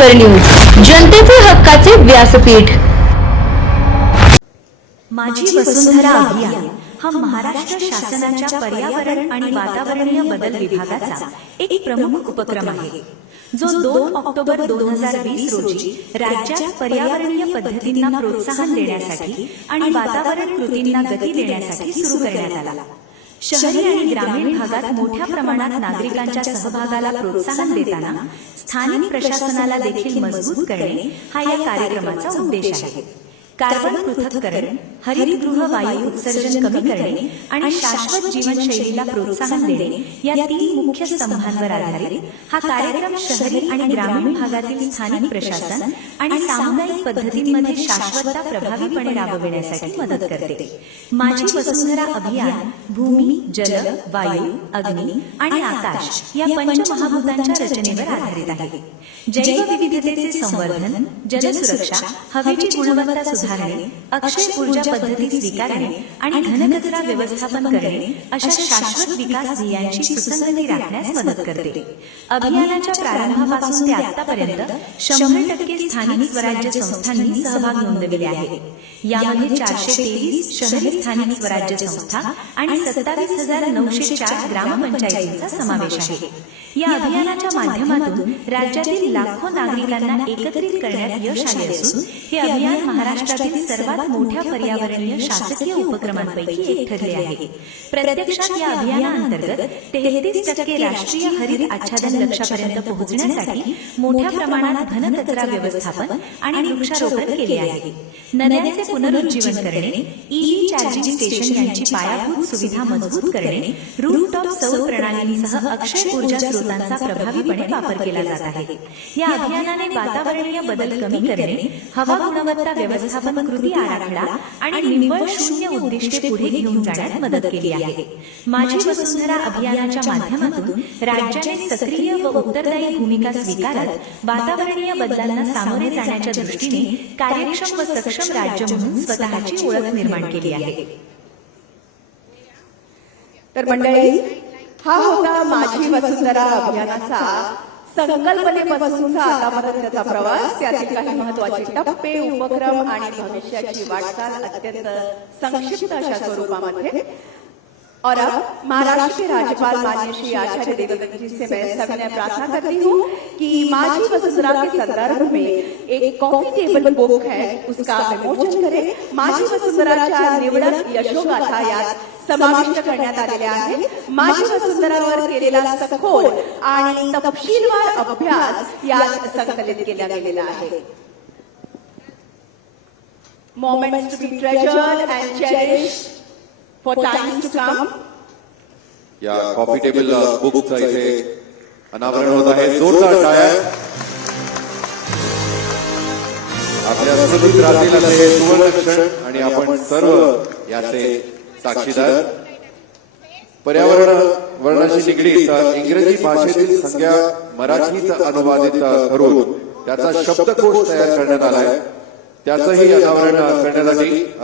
महासागर न्यूज, जनतेचे हक्काचे व्यासपीठ। माझी वसुंधरा अभियान हा महाराष्ट्र शासनाच्या पर्यावरण आणि वातावरणीय बदल विभागाचा एक प्रमुख उपक्रम आहे, जो 2 ऑक्टोबर 2020 रोजी राज्यात पर्यावरणीय पद्धतींना प्रोत्साहन देण्यासाठी आणि वातावरण कृतींना गती देण्यासाठी सुरू करण्यात आला। शहरी आणि ग्रामीण भागात मोठ्या प्रमाणात नागरिकांच्या सहभागाला प्रोत्साहन देताना स्थानिक प्रशासनाला देखील मजबूत करणे हा या कार्यक्रमाचा उद्देश आहे। कार्बन पृथक्करण, हरितगृह वायू उत्सर्जन कमी करणे आणि शाश्वत जीवनशैलीला प्रोत्साहन देणे या 3 मुख्य स्तंभांवर आधारित हा कार्यक्रम शहरी आणि ग्रामीण भागातील स्थानिक प्रशासन आणि सामुदायिक पद्धतींमध्ये शाश्वतता प्रभावीपणे राबविण्यासाठी मदत करते। माझी वसुंधरा अभियान भूमी, जल, वायू, अग्नी आणि आकाश या पंचमहाभूतांच्या रचनेवर आधारित आहे। जैवविविधतेचे संवर्धन, जलसुरक्षा, हवेची गुणवत्ता सुधारणे, अक्षय ऊर्जा पद्धती स्वीकारणे आणि घनकचरा व्यवस्थापन करणे अशा शाश्वत विकास ध्येयांची सुसंगती राखण्यास मदत करते। अभियानाच्या प्रारंभापासून ते आतापर्यंत 100% स्थानिक स्वराज्य संस्थांनी सहभाग नोंदविले आहे। यामध्ये 423 शहरी स्थानिक स्वराज्य संस्था आणि 27,904 ग्रामपंचायतींचा समावेश आहे। या अभियानाच्या माध्यमातून राज्यातील लाखो नागरिकांना एकत्रित करण्यात यश आले असून हे अभियान महाराष्ट्रातील सर्वात मोठ्या पर्यावरणीय शासकीय उपक्रमांपैकी एक ठरले आहे। प्रत्यक्षात या अभियानाअंतर्गत 33% राष्ट्रीय हरित आच्छादन लक्ष्यापर्यंत पोहोचण्यासाठी मोठ्या प्रमाणात घनकचरा व्यवस्थापन आणि वृक्षारोपण केले आहे। नद्यांचे पुनरुज्जीवन करणे, ईव्ही चार्जिंग स्टेशन यांची पायाभूत सुविधा मजबूत करणे, रूफटॉप सौर प्रणालींसह अक्षय ऊर्जा स्रोतांचा प्रभावीपणे वापर केला जात आहे। या अभियानाने वातावरणीय बदल कमी करणे, हवा गुणवत्ता व्यवस्थापन कृती आराखडा आणि निव्वळ शून्य उद्दिष्टे पुढे घेऊन जाण्यात मदत केली आहे। माझी वसुंधरा अभियानाच्या माध्यमातून राज्याने सक्रिय व उत्तरदायी भूमिका स्वीकारत वातावरणीय बदलांना सामोरे जाण्याच्या दृष्टीने कार्यक्षम व सक्षम राज्य म्हणून स्वतःची ओळख निर्माण केली आहे। तर मंडळी, हा होता माझी वसुंधरा अभियानाचा संकल्पनेपासूनचा आतापर्यंतचा प्रवास, त्यातील काही महत्त्वाचे टप्पे, उपक्रम आणि भविष्याची वाटचाल अत्यंत संक्षिप्त अशा स्वरूपामध्ये। और अब महाराष्ट्र के राज्यपाल माननीय श्री आचार्य देवव्रत जी से मैं सविनय प्रार्थना करती हूँ कि माझी वसुंधरा के संदर्भ में एक कॉफी टेबल बुक है, उसका विमोचन करें। माझी वसुंधराच्या निवडक यशोगाथा यात समाविष्ट करण्यात आलेल्या आहे। माझी वसुंधरावर केलेला सखोल आणि तपशीलवार अभ्यास यात संकलित केला गेलेला आहे। Moments to be treasured and cherished for times to come. या कॉफी टेबल बुकचा इथे अनावरण होत आहे। जोरदार टाळ्या। आपल्या स्मृतीत राहतील असे सुवर्ण क्षण आणि आपण सर्व याचे साक्षीदार। पर्यावरणाशी निगडीत इंग्रजी भाषेतील संज्ञा मराठीत अनुवादित करून त्याचा शब्दकोश तयार करण्यात आला आहे। त्याचंही अनावरण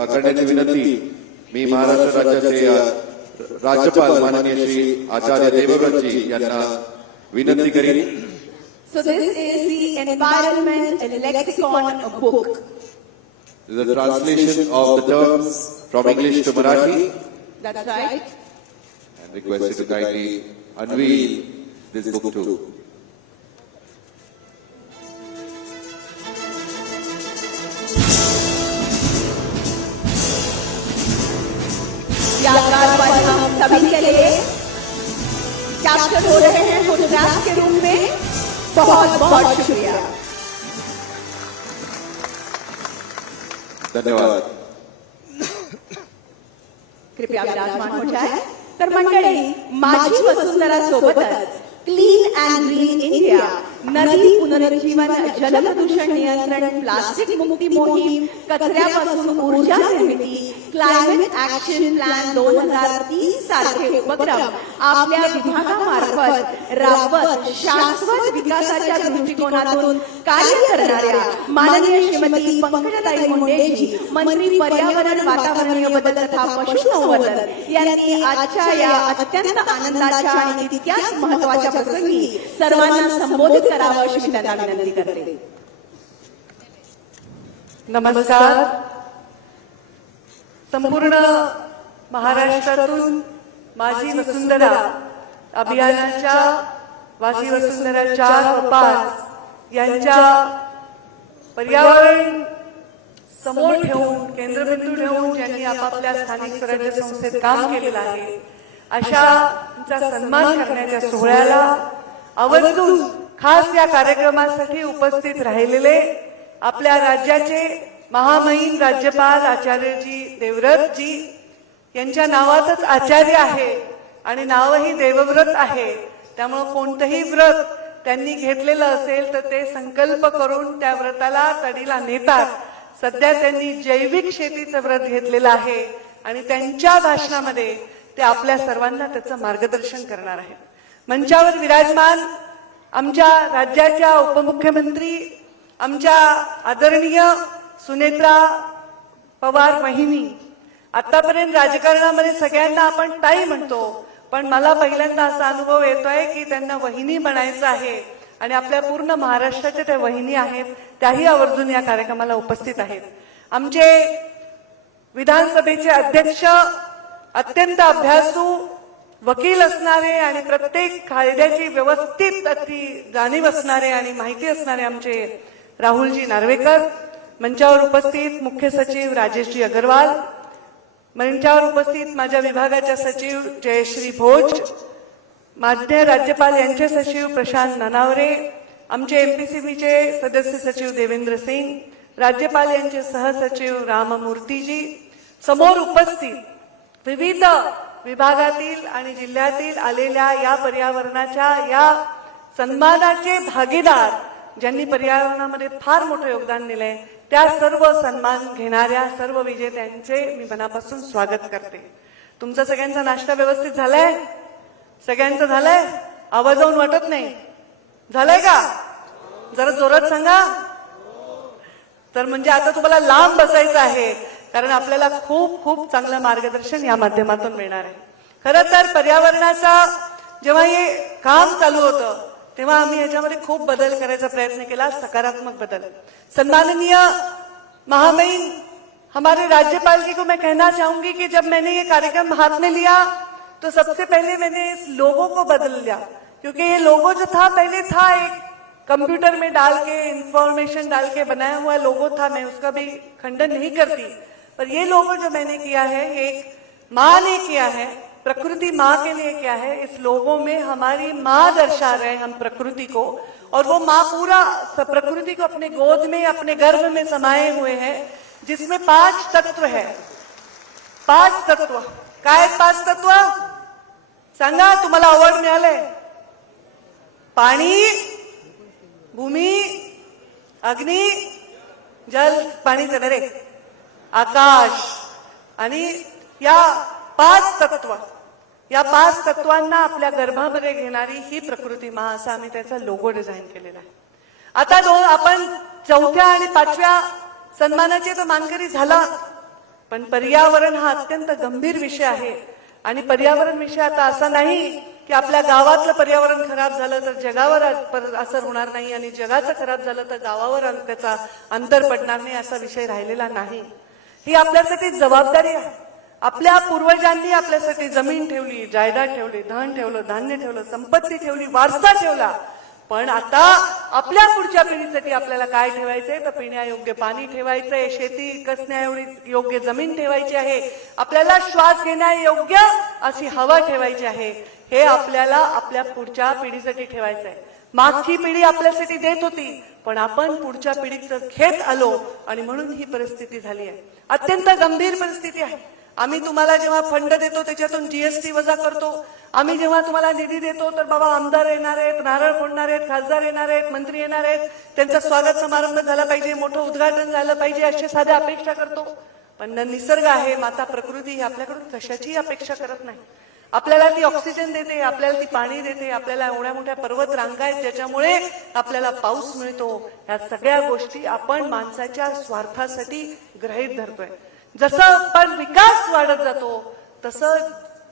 करण्याची विनंती मी महाराष्ट्र राज्याचे राज्यपाल माननीय श्री आचार्य देवव्रत जी यांना विनंती करीन। So this is the Environment Lexicon book. This is a translation of the terms from English to Marathi. That's right. And request you to kindly unveil this book too. यादगार पल हम सभी के लिए कैप्चर हो रहे हैं फोटोग्राफ के रूप में। बहुत बहुत शुक्रिया, धन्यवाद। कृपया विराजमान हो जाए। तर मंडळी, माझी वसुंधरा सोबतच क्लीन अँड ग्रीन इंडिया, नदी पुनरुज्जीवन, जल प्रदूषण नियंत्रण, प्लास्टिक मुक्ती मोहीम, कचऱ्यापासून ऊर्जा निर्मिती, क्लायमेट ऍक्शन प्लॅन 2030 सारखे उपक्रम आपल्या विभागामार्फत राबवत शाश्वत विकासाच्या दृष्टिकोनातून कार्य करणाऱ्या माननीय श्रीमती पंकजाताई मुंडेजी, मंत्री पर्यावरण, वातावरणीय बदल तथा पशुसंवर्धन यांनी आजच्या या अत्यंत आनंदाच्या आणि तितक्याच महत्त्वाच्या प्रसंगी सर्वांना संबोधित करावं अशी मी त्यांना विनंती करते. नमस्कार. संपूर्ण महाराष्ट्रातून माझी वसुंधरा अभियानाच्या वाशी वसुंधरा 4 व 5 यांच्या पर्यावरण समोर ठेवून केंद्रबिंदू ठेवून ज्यांनी आपापल्या स्थानिक स्वराज्य संस्थेत काम केलेलं आहे अशांचा सन्मान करण्याच्या सोहळ्याला आवर्जून खास या कार्यक्रमासाठी उपस्थित राहिलेले आपल्या राज्याचे महामहिम राज्यपाल आचार्यजी देवव्रतजी यांच्या नावातच आचार्य आहे आणि नावही देवव्रत आहे. त्यामुळे कोणतंही व्रत त्यांनी घेतलेलं असेल तर ते संकल्प करून त्या व्रताला तडीला नेतात. सध्या त्यांनी जैविक शेतीचं व्रत घेतलेलं आहे आणि त्यांच्या भाषणामध्ये ते आपल्या सर्वांना त्याचं मार्गदर्शन करणार आहेत. मंचावर विराजमान आमच्या राज्याच्या उपमुख्यमंत्री आमच्या आदरणीय सुनेत्रा पवार वहिनी. आतापर्यंत राजकारणामध्ये सगळ्यांना आपण ताई म्हणतो, पण मला पहिल्यांदा असा अनुभव येतोय की त्यांना वहिनी म्हणायचं आहे आणि आपल्या पूर्ण महाराष्ट्राच्या त्या वहिनी आहेत, त्याही आवर्जून या कार्यक्रमाला उपस्थित आहेत. आमचे विधानसभेचे अध्यक्ष अत्यंत अभ्यासू वकील असणारे आणि प्रत्येक कायद्याची व्यवस्थित अति जाणीव असणारे आणि माहिती असणारे आमचे राहुलजी नार्वेकर. मंचावर उपस्थित मुख्य सचिव राजेशजी अग्रवाल, मंचावर उपस्थित माझ्या विभागाच्या सचिव जयश्री भोज, मान्य राज्यपाल यांचे सचिव प्रशांत नानावरे, आमचे एमपीसीबीचे सदस्य सचिव देवेंद्र सिंग, राज्यपाल यांचे सहसचिव राममूर्तीजी, समोर उपस्थित विविध विभागातील आणि जिल्ह्यातील आलेल्या या पर्यावरणाच्या या सन्मानाचे भागीदार ज्यांनी पर्यावरणामध्ये फार मोठं योगदान दिलंय त्या सर्व सन्मान घेणाऱ्या सर्व विजेत्यांचे मी मनापासून स्वागत करते. तुमचा सगळ्यांचा नाश्ता व्यवस्थित झालाय? सगळ्यांचं झालंय? आवाजावून वाटत नाही झालंय का? जरा जोरात सांगा. तर म्हणजे आता तुम्हाला लांब बसायचं आहे कारण आपल्याला खूप खूप चांगलं मार्गदर्शन या माध्यमातून मिळणार आहे. खरं तर पर्यावरणाचा जेव्हा हे काम चालू होतं तेव्हा आम्ही याच्यामध्ये खूप बदल करायचा प्रयत्न केला, सकारात्मक बदल. सम्माननीय महामहिम हमारे राज्यपाल जी को मैं कहना चाहूंगी कि जब मैंने ये कार्यक्रम हाथ में लिया तो सबसे पहले मैंने इस लोगो को बदल लिया, क्योंकि ये लोगो जो था पहले था एक कंप्यूटर में डाल के इंफॉर्मेशन डाल के बनाया हुआ लोगो था. मैं उसका भी खंडन नहीं करती, पर ये लोगो जो मैंने किया है एक माँ ने किया है, प्रकृति माँ के लिए क्या है. इस लोगों में हमारी माँ दर्शा रहे हम प्रकृति को, और वो माँ पूरा प्रकृति को अपने गोद में अपने गर्भ में समाये हुए हैं, जिसमें 5 तत्व है. 5 तत्व काय? 5 तत्व सांगा. तुम्हाला अवॉर्ड मिळालंय. पाणी, भूमी, अग्नी, जल, पाणीचं नरे, आकाश आणि या 5 तत्व, या 5 तत्वांना आपल्या गर्भामध्ये घेणारी ही प्रकृती माँ असा आम्ही त्याचा लोगो डिझाईन केलेला आहे. आता आपण 4थ्या आणि 5व्या सन्मानाचे तर मानकरी झाला, पण पर्यावरण हा अत्यंत गंभीर विषय आहे आणि पर्यावरण विषय आता असा नाही की आपल्या गावातलं पर्यावरण खराब झालं तर जगावर असर होणार नाही आणि जगाचं खराब झालं तर गावावर त्याचा अंतर पडणार नाही असा विषय राहिलेला नाही. ही आपल्यासाठी जबाबदारी आहे. आपल्या पूर्वजांनी आपल्यासाठी जमीन ठेवली, जायदाद ठेवली, धन ठेवलं, धान्य ठेवलं, संपत्ती ठेवली, वारसा ठेवला. पण आता आपल्या पुढच्या पिढीसाठी आपल्याला काय ठेवायचंय तर पिण्यायोग्य पाणी ठेवायचंय, शेती कसण्याएवढी योग्य जमीन ठेवायची आहे, आपल्याला श्वास घेण्यायोग्य अशी हवा ठेवायची आहे. हे आपल्याला आपल्या पुढच्या पिढीसाठी ठेवायचंय. मागची पिढी आपल्यासाठी देत होती, पण आपण पुढच्या पिढीचं घेत आलो आणि म्हणून ही परिस्थिती झाली आहे. अत्यंत गंभीर परिस्थिती आहे. आम्ही तुम्हाला जेव्हा फंड देतो त्याच्यातून जीएसटी वजा करतो. आम्ही जेव्हा तुम्हाला निधी देतो तर बाबा आमदार येणार आहेत, नारळ फोडणार आहेत, खासदार येणार आहेत, मंत्री येणार आहेत, त्यांचा स्वागत समारंभ झाला पाहिजे, मोठं उद्घाटन झालं पाहिजे अशी साध्या अपेक्षा करतो. पण निसर्ग आहे, माता प्रकृती ही आपल्याकडून कशाचीही अपेक्षा करत नाही. आपल्याला ती ऑक्सिजन देते, आपल्याला ती पाणी देते, आपल्याला एवढ्या मोठ्या पर्वत रांगा आहेत ज्याच्यामुळे आपल्याला पाऊस मिळतो. या सगळ्या गोष्टी आपण माणसाच्या स्वार्थासाठी गृहीत धरतोय. जसं पण विकास वाढत जातो तसं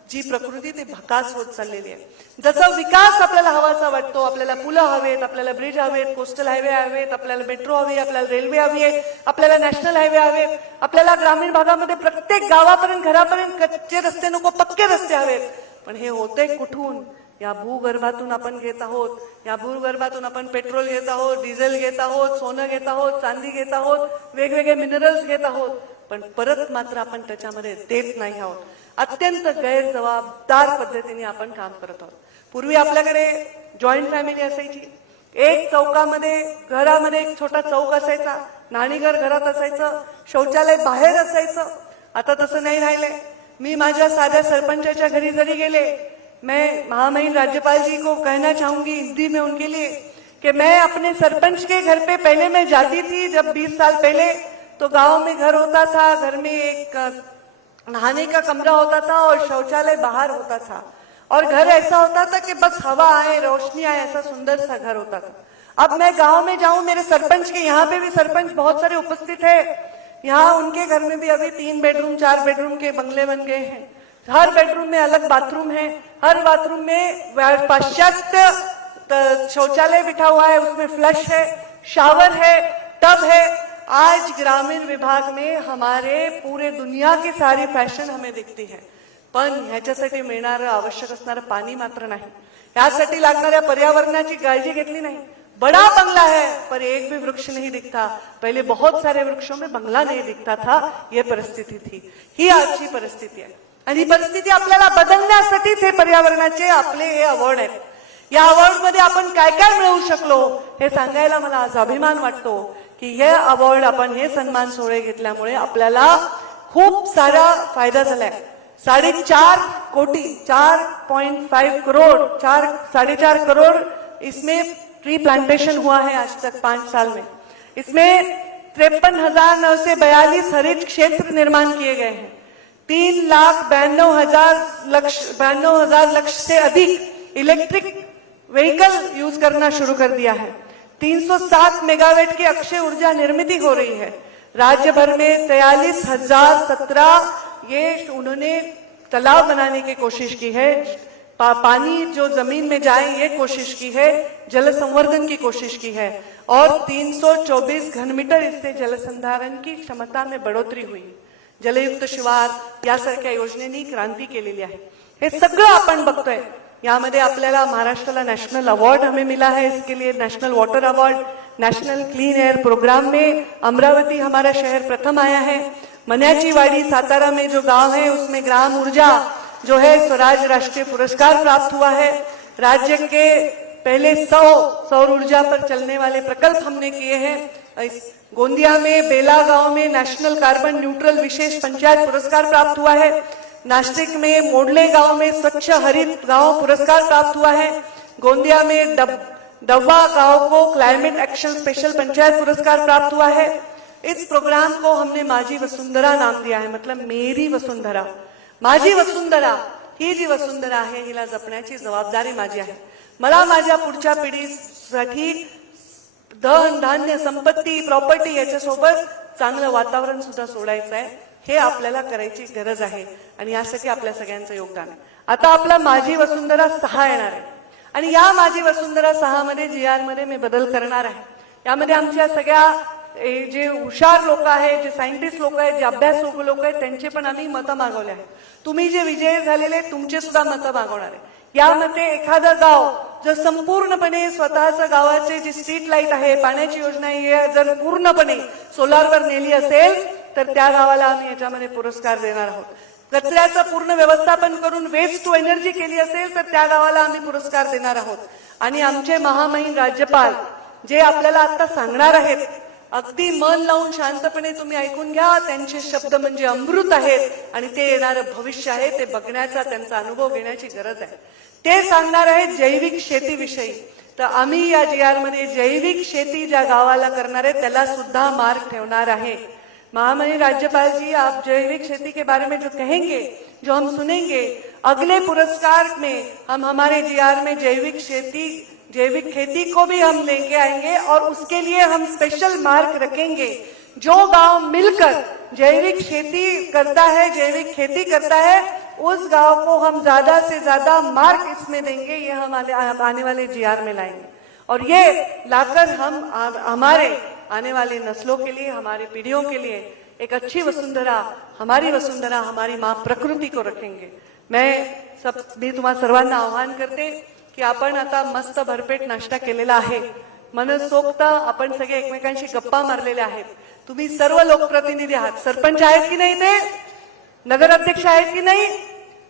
जी प्रकृती ती भकास होत चाललेली आहे। जसा विकास आपल्याला हवाचा वाटतो, आपल्याला पुलं हवेत, आपल्याला ब्रिज हवेत, कोस्टल हायवे हवेत, आपल्याला मेट्रो हवी, आपल्याला रेल्वे हवी आहे, आपल्याला नॅशनल हायवे हवेत, आपल्याला ग्रामीण भागामध्ये प्रत्येक गावापर्यंत घरापर्यंत कच्चे रस्ते नको पक्के रस्ते हवेत, पण हे होते कुठून? या भूगर्भातून आपण घेत आहोत। या भूगर्भातून आपण पेट्रोल घेत आहोत, डिझेल घेत आहोत, सोनं घेत आहोत, चांदी घेत आहोत, वेगवेगळे मिनरल्स घेत आहोत, पण परत मात्र आपण त्याच्यामध्ये देत नाही आहोत। अत्यंत गैरजबाबदार पद्धतीने आपण काम करत आहोत। पूर्वी आपल्याकडे जॉईंट फॅमिली असायची, एक चौकामध्ये घरामध्ये एक छोटा चौक असायचा, न्हाणीघर घरात असायचं, शौचालय बाहेर असायचं। आता तसं नाही राहिलंय। मी माझ्या साध्या सरपंचाच्या घरी जरी गेले, मैं महामहिम राज्यपाल जी को कहना चाहूंगी हिंदी में उनके लिए कि मैं अपने सरपंच के घर पे पहले मैं जाती थी, जब 20 साल पहले तो गांव में घर होता था, घर में एक नहाने का कमरा होता था और शौचालय बाहर होता था, और घर ऐसा होता था कि बस हवा आए रोशनी आए, ऐसा सुंदर सा घर होता था। अब मैं गांव में जाऊं, मेरे सरपंच के यहाँ पे भी सरपंच बहुत सारे उपस्थित है, यहाँ उनके घर में भी अभी 3 बेडरूम 4 बेडरूम के बंगले बन गए हैं। हर बेडरूम में अलग बाथरूम है, हर बाथरूम में पाश्चात्य शौचालय बिठा हुआ है, उसमें फ्लश है, शावर है, टब है। आज ग्रामीण विभाग में हमारे पूरे दुनिया की सारी फॅशन हमें दिखती है, पण ह्याच्यासाठी मिळणारं आवश्यक असणारं पाणी मात्र नाही। यासाठी लागणाऱ्या पर्यावरणाची काळजी घेतली नाही। बड़ा बंगला है पर एक भी वृक्ष नहीं दिखता, पहले बहुत सारे वृक्षों में बंगला नहीं दिखता था, ये परिस्थिती थी। ही आजची परिस्थिती आहे आणि ही परिस्थिती आपल्याला बदलण्यासाठीच हे पर्यावरणाचे आपले हे अवॉर्ड आहेत। या अवॉर्ड मध्ये आपण काय काय मिळवू शकलो हे सांगायला मला आज अभिमान वाटतो की हे अवॉर्ड आपण हे सन्मान सोहळे घेतल्यामुळे आपल्याला खूप सारा फायदा झालाय। 4.5 कोटी 4.5 करोड़ 4.5 करोड़ इसमें ट्री प्लांटेशन हुआ है आज तक 5 साल में। इसमें 53,942 हरित क्षेत्र निर्माण किए गए हैं। 3,92,000 लक्ष से अधिक इलेक्ट्रिक व्हीकल यूज करना शुरू कर दिया है। 307 मेगावाट की अक्षय ऊर्जा निर्मित हो रही है। राज्य भर में 43,017 ये उन्होंने तालाब बनाने की कोशिश की है, पानी जो जमीन में जाए ये कोशिश की है, जल संवर्धन की कोशिश की है, और 324 घनमीटर इससे जल संधारण की क्षमता में बढ़ोतरी हुई। जलयुक्त शिवार यासारख्या योजनेनी क्रांती केलेली आहे। हे सगळं आपण बघतोय। यामध्ये आपल्याला महाराष्ट्राला नेशनल अवार्ड हमें मिला है, इसके लिए national water award, national clean air programme में अमरावती हमारा शहर प्रथम आया है। मन्याचीवाड़ी सातारा में जो गांव है उसमें ग्राम ऊर्जा जो है स्वराज राष्ट्रीय पुरस्कार प्राप्त हुआ है। राज्य के पहले 100 सौर ऊर्जा पर चलने वाले प्रकल्प हमने किए हैं। गोंदिया में बेला गांव में नेशनल कार्बन न्यूट्रल विशेष पंचायत पुरस्कार प्राप्त हुआ है। नासिक में मोडले गांव में स्वच्छ हरित गांव पुरस्कार प्राप्त हुआ है। गोंदिया में डब्बा गांव को क्लाइमेट एक्शन स्पेशल पंचायत पुरस्कार प्राप्त हुआ है। इस प्रोग्राम को हमने माझी वसुंधरा नाम दिया है, मतलब मेरी वसुंधरा। माझी वसुंधरा ही जी वसुंधरा आहे हिला जपण्याची जबाबदारी माझी आहे। मला माझ्या पुढच्या पिढीसाठी धन धान्य संपत्ती प्रॉपर्टी याच्यासोबत चांगलं वातावरण सुद्धा सोडायचं आहे। हे आपल्याला करायची गरज आहे आणि यासाठी आपल्या सगळ्यांचं योगदान आहे। आता आपला माझी वसुंधरा 6 येणार आहे आणि या माझी वसुंधरा 6 मध्ये GR मध्ये मी बदल करणार आहे। यामध्ये आमच्या सगळ्या जे हुशार लोक आहेत, जे सायंटिस्ट लोक आहेत, जे अभ्यासू लोक आहेत त्यांचे पण आम्ही मतं मागवले आहेत। तुम्ही जे विजयी झालेले तुमचे सुद्धा मतं मागवणार आहे। यामध्ये एखादं गाव जर संपूर्णपणे स्वतःच्या गावाचे जी स्ट्रीट लाईट आहे, पाण्याची योजना आहे, जर पूर्णपणे सोलारवर नेली असेल तर त्या गावाला आम्ही याच्यामध्ये पुरस्कार देणार आहोत। कचऱ्याचं पूर्ण व्यवस्थापन करून वेस्ट टू एनर्जी केली असेल तर त्या गावाला आम्ही पुरस्कार देणार आहोत। आणि आमचे महामहिम राज्यपाल जे आपल्याला आता सांगणार आहेत, अगदी मन लावून शांतपणे तुम्ही ऐकून घ्या। त्यांचे शब्द म्हणजे अमृत आहेत आणि ते येणारं भविष्य आहे, ते बघण्याचा त्यांचा अनुभव घेण्याची गरज आहे। ते सांगणार आहेत जैविक शेतीविषयी। तर आम्ही या GR मध्ये जैविक शेती ज्या गावाला करणार आहे त्याला सुद्धा मार्क ठेवणार आहे। महामहिम राज्यपाल जी, आप जैविक खेती के बारे में जो कहेंगे, जो हम सुनेंगे, अगले पुरस्कार में हम हमारे GR में जैविक खेती को भी हम लेके आएंगे और उसके लिए हम स्पेशल मार्क रखेंगे। जो गांव मिलकर जैविक खेती करता है, जैविक खेती करता है, उस गांव को हम ज्यादा से ज्यादा मार्क इसमें देंगे, ये हम आने वाले जीआर में लाएंगे और ये लाकर हम हमारे आने वाली नस्लों के लिए, हमारी पीढ़ियों के लिए एक अच्छी वसुंधरा, हमारी माँ प्रकृती को रखेंगे। मी तुम्हा सर्वांना आव्हान करते की आपण आता मस्त भरपेट नाश्ता केलेला आहे, मनसोक्त आपण सगळे एकमेकांशी गप्पा मारलेल्या आहेत। तुम्ही सर्व लोकप्रतिनिधी आहात, सरपंच आहेत की नाही, ते नगराध्यक्ष आहेत की नाही,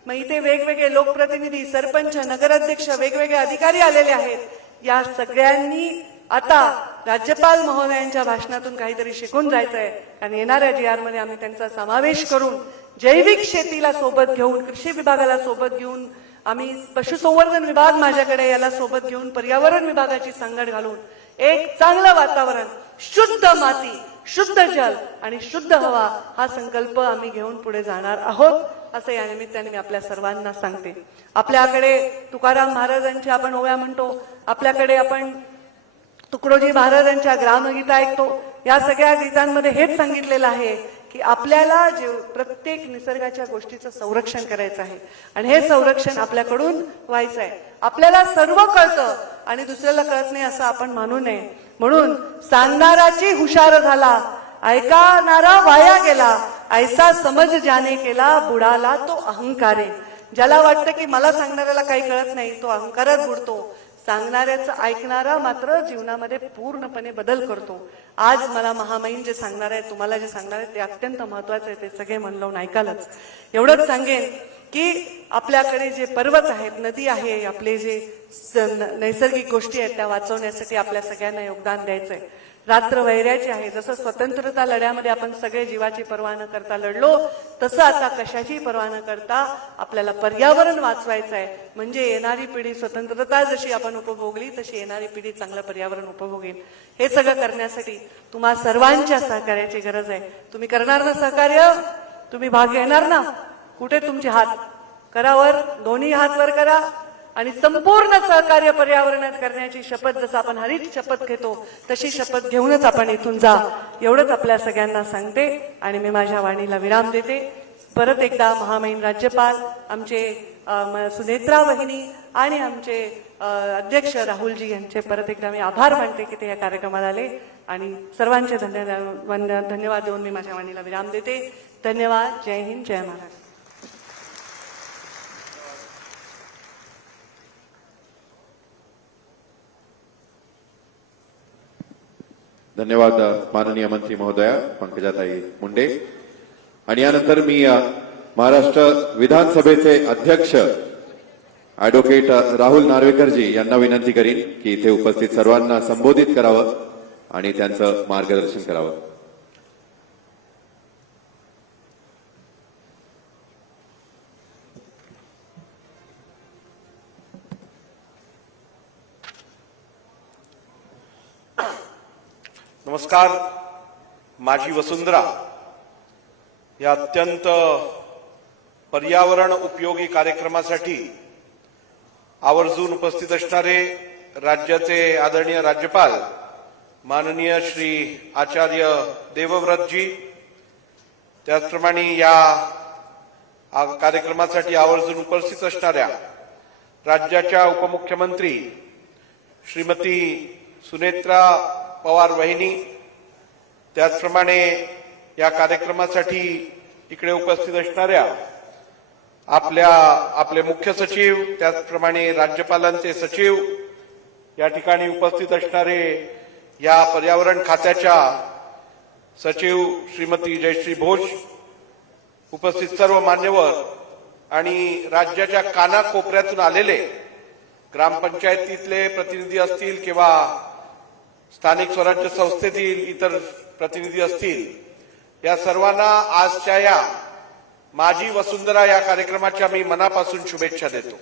मग इथे वेगवेगळे लोकप्रतिनिधी, सरपंच, नगराध्यक्ष, वेगवेगळे अधिकारी आलेले आहेत। या सगळ्यांनी आता राज्यपाल महोदयांच्या भाषणातून काहीतरी शिकून जायचंय आणि येणाऱ्या जीआर मध्ये आम्ही त्यांचा समावेश करून जैविक शेतीला सोबत घेऊन, कृषी विभागाला सोबत घेऊन, आम्ही पशुसंवर्धन विभाग माझ्याकडे याला सोबत घेऊन, पर्यावरण विभागाची संगत घालून एक चांगलं वातावरण, शुद्ध माती, शुद्ध जल आणि शुद्ध हवा हा संकल्प आम्ही घेऊन पुढे जाणार आहोत, असं या निमित्ताने मी आपल्या सर्वांना सांगते। आपल्याकडे तुकाराम महाराजांच्या आपण ओव्या म्हणतो, आपल्याकडे आपण तुकडोजी महाराजांच्या ग्रामगीता ऐकतो। या सगळ्या गीतांमध्ये हेच सांगितलेलं आहे की आपल्याला जे प्रत्येक निसर्गाच्या गोष्टीचं संरक्षण करायचं आहे आणि हे संरक्षण आपल्याकडून व्हायचं आहे। आपल्याला सर्व कळतं आणि दुसऱ्याला कळत नाही असं आपण मानू नये, म्हणून सांगणाराची हुशार झाला, ऐकणारा वाया गेला, ऐसा समज ज्याने केला, बुडाला तो अहंकारे। ज्याला वाटतं की मला सांगणाऱ्याला काही कळत नाही तो अहंकारात बुडतो, सांगणाऱ्याचं ऐकणारा मात्र जीवनामध्ये पूर्णपणे बदल करतो। आज मला महामहिम जे सांगणार आहे, तुम्हाला जे सांगणार आहे ते अत्यंत महत्वाचं आहे, ते सगळे मन लावून ऐकालच। एवढंच सांगेन की आपल्याकडे जे पर्वत आहेत, नदी आहे, आपले जे नैसर्गिक गोष्टी आहेत त्या वाचवण्यासाठी आपल्या सगळ्यांना योगदान द्यायचंय। रात्र वैऱ्याची आहे, जसं स्वतंत्रता लढ्यामध्ये आपण सगळे जीवाची पर्वा न करता लढलो, तसं आता कशाची पर्वा न करता आपल्याला पर्यावरण वाचवायचं आहे, म्हणजे येणारी पिढी स्वतंत्रता जशी आपण उपभोगली तशी येणारी पिढी चांगलं पर्यावरण उपभोगेल। हे सगळं करण्यासाठी तुम्हा सर्वांच्या सहकार्याची गरज आहे। तुम्ही करणार ना सहकार्य? तुम्ही भाग घेणार ना? कुठे तुमचे हात? करावर, दोन्ही हात वर करा आणि संपूर्ण सहकार्य पर्यावरणात करण्याची शपथ, जसं आपण हरित शपथ घेतो तशी शपथ घेऊनच आपण इथून जा, एवढंच आपल्या सगळ्यांना सांगते आणि मी माझ्या वाणीला विराम देते। परत एकदा महामहिम राज्यपाल, आमचे सुनेत्रा वहिनी आणि आमचे अध्यक्ष राहुलजी यांचे परत एकदा मी आभार मानते की ते या कार्यक्रमाला आले आणि सर्वांचे धन्यवाद देऊन मी माझ्या वाणीला विराम देते। धन्यवाद। जय हिंद, जय महाराष्ट्र। धन्यवाद माननीय मंत्री महोदया पंकजाताई मुंडे। आणि यानंतर मी महाराष्ट्र विधानसभेचे अध्यक्ष ॲडव्होकेट राहुल नार्वेकरजी यांना विनंती करीन की इथे उपस्थित सर्वांना संबोधित करावं आणि त्यांचं मार्गदर्शन करावं। नमस्कार। माझी वसुंधरा या अत्यंत पर्यावरण उपयोगी कार्यक्रमासाठी आवर्जून उपस्थित असणारे राज्याचे आदरणीय राज्यपाल माननीय श्री आचार्य देवव्रतजी, त्याचप्रमाणे या कार्यक्रमासाठी आवर्जून उपस्थित असणाऱ्या राज्याच्या उपमुख्यमंत्री श्रीमती सुनेत्रा पवार वहिनी, त्याचप्रमाणे या कार्यक्रमासाठी इकडे उपस्थित असणाऱ्या आपले मुख्य सचिव, त्याचप्रमाणे राज्यपालांचे सचिव, या ठिकाणी उपस्थित असणारे या पर्यावरण खात्याच्या सचिव श्रीमती जयश्री भोज, उपस्थित सर्व मान्यवर आणि राज्याच्या कानाकोपऱ्यातून आलेले ग्रामपंचायतीतले प्रतिनिधी असतील किंवा स्थानिक स्वराज्य संस्थेतील इतर प्रतिनिधी असतील, या सर्वांना आजच्या या माझी वसुंधरा या कार्यक्रमाच्या मी मनापासून शुभेच्छा देतो।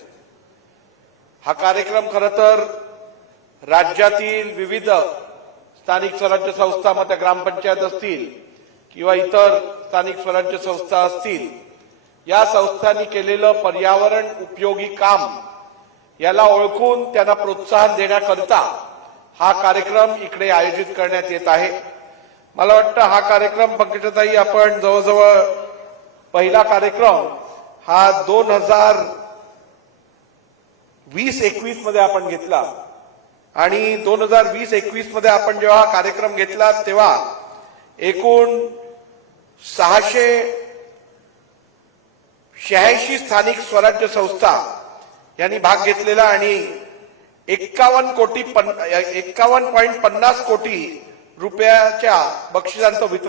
हा कार्यक्रम खरं तर राज्यातील विविध स्थानिक स्वराज्य संस्था, मग त्या ग्रामपंचायत असतील किंवा इतर स्थानिक स्वराज्य संस्था असतील, या संस्थांनी केलेलं पर्यावरण उपयोगी काम याला ओळखून त्यांना प्रोत्साहन देण्याकरिता हा कार्यक्रम इकडे आयोजित करण्यात येत आहे। मला वाटतं हा कार्यक्रम पंकजाताई आपण जवळजवळ पहिला कार्यक्रम हा 2020-21 मध्ये आपण घेतला आणि 2020-21 मध्ये आपण जेव्हा हा कार्यक्रम घेतला तेव्हा एकूण 686 स्थानिक स्वराज्य संस्था यांनी भाग घेतलेला आणि 51.50 कोटी रुपयाच्या बक्षिसांचं वितरण